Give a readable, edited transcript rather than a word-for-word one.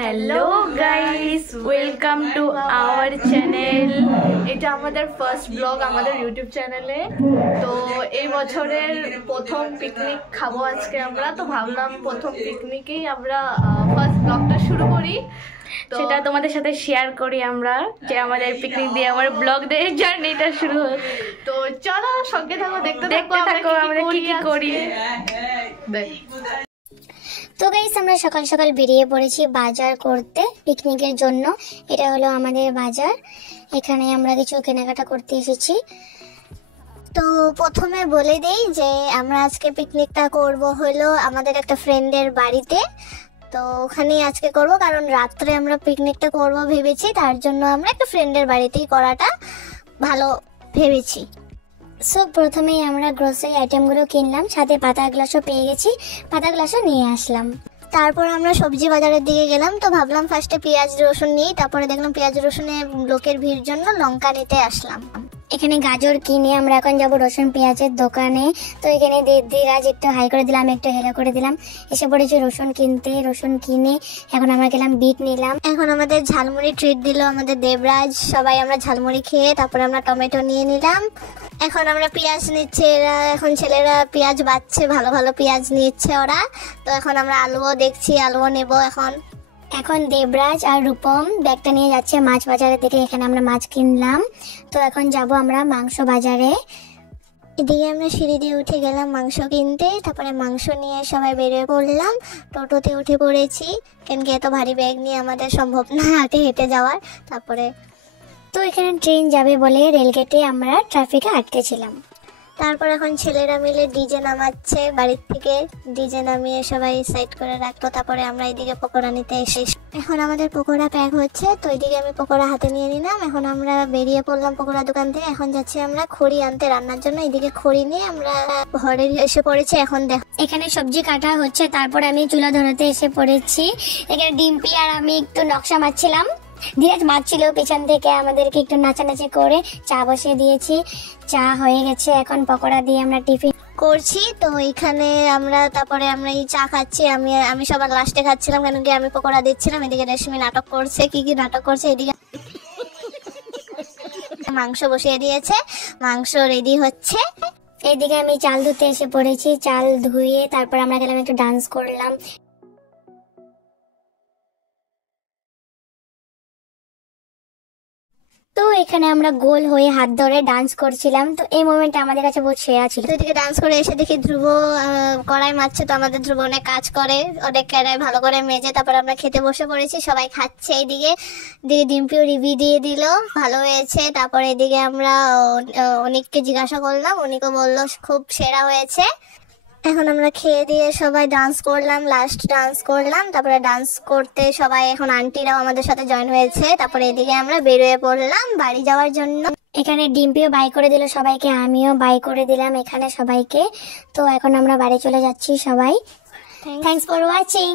Hello guys, welcome to our channel. এটা আমাদের first blog আমাদের ইউটিউব চ্যানেলে। তো এই বছরের প্রথম পিকনিক খাবো আজকে আমরা। তো ভাবলাম প্রথম পিকনিকেই আমরা ফার্স্ট ব্লগটা শুরু করি, সেটা তোমাদের সাথে শেয়ার করি আমরা, যে আমাদের পিকনিক দিয়ে আমার ব্লগ দিয়ে জার্নিটা শুরু হয়। তো চলো সঙ্গে থাকো, দেখতে থাকো আমরা কি কি করি। তো গাইস, আমরা সকাল সকাল বেরিয়ে পড়েছি বাজার করতে পিকনিকের জন্য। এটা হলো আমাদের বাজার, এখানে আমরা কিছু কেনাকাটা করতে এসেছি। তো প্রথমে বলে দেই যে আমরা আজকে পিকনিকটা করব হলো আমাদের একটা ফ্রেন্ডের বাড়িতে। তো ওখানেই আজকে করব, কারণ রাত্রে আমরা পিকনিকটা করব ভেবেছি, তার জন্য আমরা একটা ফ্রেন্ডের বাড়িতেই করাটা ভালো ভেবেছি। সো প্রথমেই আমরা গ্রোসারি আইটেমগুলো কিনলাম, সাথে পাতা গ্লাসও পেয়ে গেছি, পাতা গ্লাসও নিয়ে আসলাম। তারপর আমরা সবজি বাজারের দিকে গেলাম। তো ভাবলাম ফার্স্টে পেঁয়াজ রসুন নিই, তারপরে দেখলাম পেঁয়াজ রসুনের লোকের ভিড় জন্য লঙ্কা নিতে আসলাম। এখানে গাজর কিনে আমরা এখন যাব রসুন পেঁয়াজের দোকানে। তো এখানে দিদিরাজ একটু হাই করে দিলাম, একটু হেলো করে দিলাম। এসে পড়েছি রসুন কিনতে, রসুন কিনে এখন আমরা গেলাম বিট নিলাম। এখন আমাদের ঝালমুড়ি ট্রিট দিল আমাদের দেবরাজ, সবাই আমরা ঝালমুড়ি খেয়ে তারপরে আমরা টমেটো নিয়ে নিলাম। এখন আমরা পেঁয়াজ নিচ্ছে, এখন ছেলেরা পেঁয়াজ বাচ্ছে, ভালো ভালো পেঁয়াজ নিচ্ছে ওরা। তো এখন আমরা আলুও দেখছি, আলুও নেব। এখন দেবরাজ আর রূপম ব্যাগটা নিয়ে যাচ্ছে মাছ বাজারের দিকে, এখানে আমরা মাছ কিনলাম। তো এখন যাব আমরা মাংস বাজারে। এদিকে আমরা সিঁড়ি দিয়ে উঠে গেলাম মাংস কিনতে, তারপরে মাংস নিয়ে সবাই বেরিয়ে পড়লাম। টোটোতে উঠে পড়েছি, কেন কি এত ভারী ব্যাগ নিয়ে আমাদের সম্ভব না হাঁটে হেঁটে যাওয়ার। তারপরে তো এখানে ট্রেন যাবে বলে রেলগেটে আমরা ট্রাফিকে আটকেছিলাম। তারপর এখন ছেলেরা মিলে ডিজে নামাচ্ছে বাড়ির থেকে, ডিজে নামিয়ে সবাই সাইড করে রাখতো। তারপরে আমরা এইদিকে পকোড়া নিতে এসে এখন আমাদের পকোড়া প্যাক হচ্ছে। তো এইদিকে আমি পকোড়া হাতে নিয়ে নিলাম। এখন আমরা বেরিয়ে পড়লাম পকোড়া দোকান থেকে। এখন যাচ্ছি আমরা খড়ি আনতে রান্নার জন্য। এইদিকে খড়ি নিয়ে আমরা ঘরে এসে পড়েছি। এখন দেখো এখানে সবজি কাটা হচ্ছে, তারপর আমি চুলা ধরাতে এসে পড়েছি। এখানে ডিম্পি আর আমি একটু নকশা মারছিলাম, ধীরাজ মারছিল পেছন থেকে, আমাদেরকে একটু নাচানাচি করে চা বসিয়ে দিয়েছি। চা হয়ে গেছে, এখন পকোড়া দিয়ে আমরা টিফিন করছি। তো এখানে আমরা তারপরে আমরা এই চা খাচ্ছি, আমি সবার লাস্টে খাচ্ছিলাম, কেন কি আমি পকোড়া দিচ্ছিলাম। এদিকে রেশমি নাটক করছে, কি নাটক করছে। এদিকে মাংস বসিয়ে দিয়েছে, মাংস রেডি হচ্ছে। এদিকে আমি চাল ধুতে এসে পড়েছি, চাল ধুয়ে তারপর আমরা গেলাম একটু ডান্স করলাম। তো এখানে আমরা গোল হয়ে হাত ধরে ডান্স করছিলাম। তো এই মোমেন্টটা আমাদের কাছে বহুত সেরা ছিল। তো এদিকে ডান্স করে এসে দেখি ধ্রুব কড়াই মারছে। তো আমাদের ধ্রুব অনেক কাজ করে, অনেক কড়াই ভালো করে মেজে তারপর আমরা খেতে বসে পড়েছি, সবাই খাচ্ছে। এইদিকে ডিম্পিও রিভিউ দিয়ে দিল, ভালো হয়েছে। তারপরে এদিকে আমরা অনেককে জিজ্ঞাসা করলাম, অনেকও বললো খুব সেরা হয়েছে। এখন আমরা খেয়ে দিয়ে সবাই ডান্স করলাম, লাস্ট ডান্স করলাম। তারপরে ডান্স করতে সবাই এখন আন্টিরাও আমাদের সাথে জয়েন হয়েছে। তারপরে এদিকে আমরা বেরোয় পড়লাম বাড়ি যাওয়ার জন্য। এখানে ডিম্পিও বাই করে দিল সবাইকে, আমিও বাই করে দিলাম এখানে সবাইকে। তো এখন আমরা বাড়ি চলে যাচ্ছি সবাই। Thanks for watching.